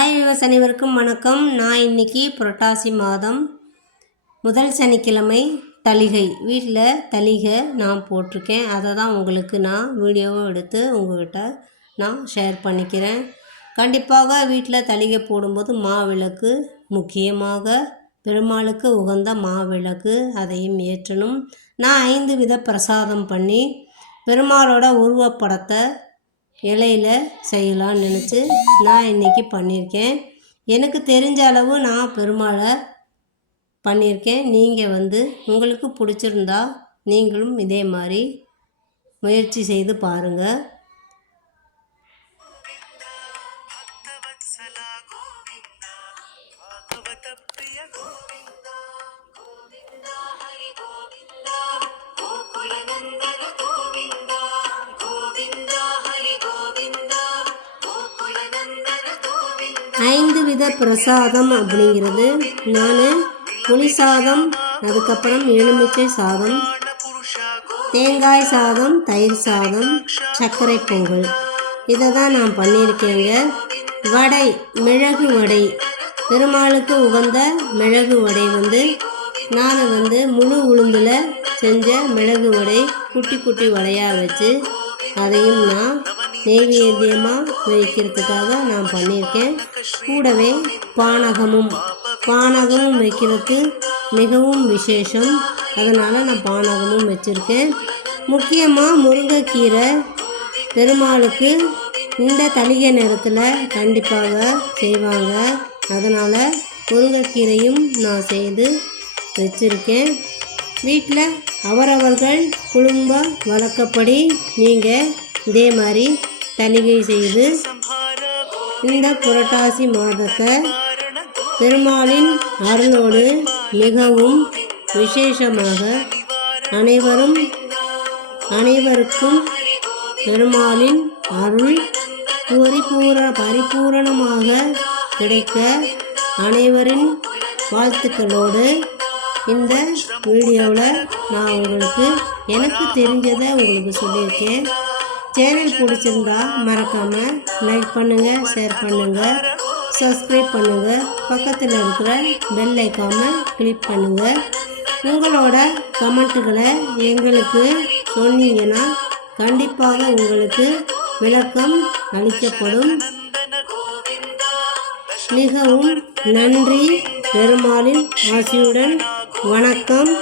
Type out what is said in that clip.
Hi விவஸ் அனைவருக்கும் வணக்கம். நான் இன்னைக்கு புரட்டாசி மாதம். முதல் சனிக்கிழமை தளிகை. வீட்டில் தளிகை நான் போட்டிருக்கேன். அதை தான் உங்களுக்கு நான் வீடியோவை எடுத்து உங்கள்கிட்ட நான் ஷேர் பண்ணிக்கிறேன். கண்டிப்பாக வீட்டில் தளிகை போடும்போது மாவிளக்கு முக்கியமாக பெருமாளுக்கு உகந்த மாவிளக்கு அதையும் ஏற்றணும். நான் ஐந்து வித பிரசாதம் பண்ணி பெருமாளோட உருவப்படத்தை இலையில் செய்யலான்னு நினச்சி நான் இன்றைக்கி பண்ணியிருக்கேன். எனக்கு தெரிஞ்ச அளவு நான் பெருமாளை பண்ணியிருக்கேன். நீங்கள் வந்து உங்களுக்கு பிடிச்சிருந்தா நீங்களும் இதே மாதிரி முயற்சி செய்து பாருங்கள் கோவிந்தா. ஐந்து வித பிரசாதம் அப்படிங்கிறது. நான் புளி சாதம் அதுக்கப்புறம் எலுமிச்சை சாதம் தேங்காய் சாதம் தயிர் சாதம் சர்க்கரை பொங்கல். இதை தான் நான் பண்ணியிருக்கேங்க. வடை மிளகு வடை. பெருமாளுக்கு உகந்த மிளகு வடை வந்து நான் வந்து முழு உளுந்தில் செஞ்ச மிளகு வடை குட்டி குட்டி வடையாக வச்சு அதையும் நான் நெய்வேத்தியமாக வைக்கிறதுக்காக நான் பண்ணியிருக்கேன். கூடவே பானகமும் பானகமும் வைக்கிறது மிகவும் விசேஷம். அதனால் நான் பானகமும் வச்சுருக்கேன். முக்கியமாக முருங்கைக்கீரை பெருமாளுக்கு இந்த தளிகை நேரத்தில் கண்டிப்பாக செய்வாங்க. அதனால் முருங்கைக்கீரையும் நான் செய்து வச்சுருக்கேன். வீட்டில் அவரவர்கள் குடும்ப வழக்கப்படி நீங்கள் இதே மாதிரி தணிகை செய்து இந்த புரட்டாசி மாதத்தை பெருமாளின் அருளோடு மிகவும் விசேஷமாக அனைவரும் அனைவருக்கும் பெருமாளின் அருள் பரிபூர பரிபூரணமாக கிடைக்க அனைவரின் வாழ்த்துக்களோடு இந்த வீடியோவில் நான் உங்களுக்கு எனக்கு தெரிஞ்சதை உங்களுக்கு சொல்லியிருக்கேன். சேனல் பிடிச்சிருந்தா மறக்காமல் லைக் பண்ணுங்கள் ஷேர் பண்ணுங்கள் சப்ஸ்கிரைப் பண்ணுங்கள் பக்கத்தில் இருக்கிற பெல் ஐக்காமை கிளிக் பண்ணுங்கள் உங்களோட கமெண்ட்டுகளை எங்களுக்கு சொன்னீங்கன்னா கண்டிப்பாக உங்களுக்கு விளக்கம் அளிக்கப்படும். மிகவும் நன்றி. பெருமாளின் ஆசியுடன் வணக்கம்.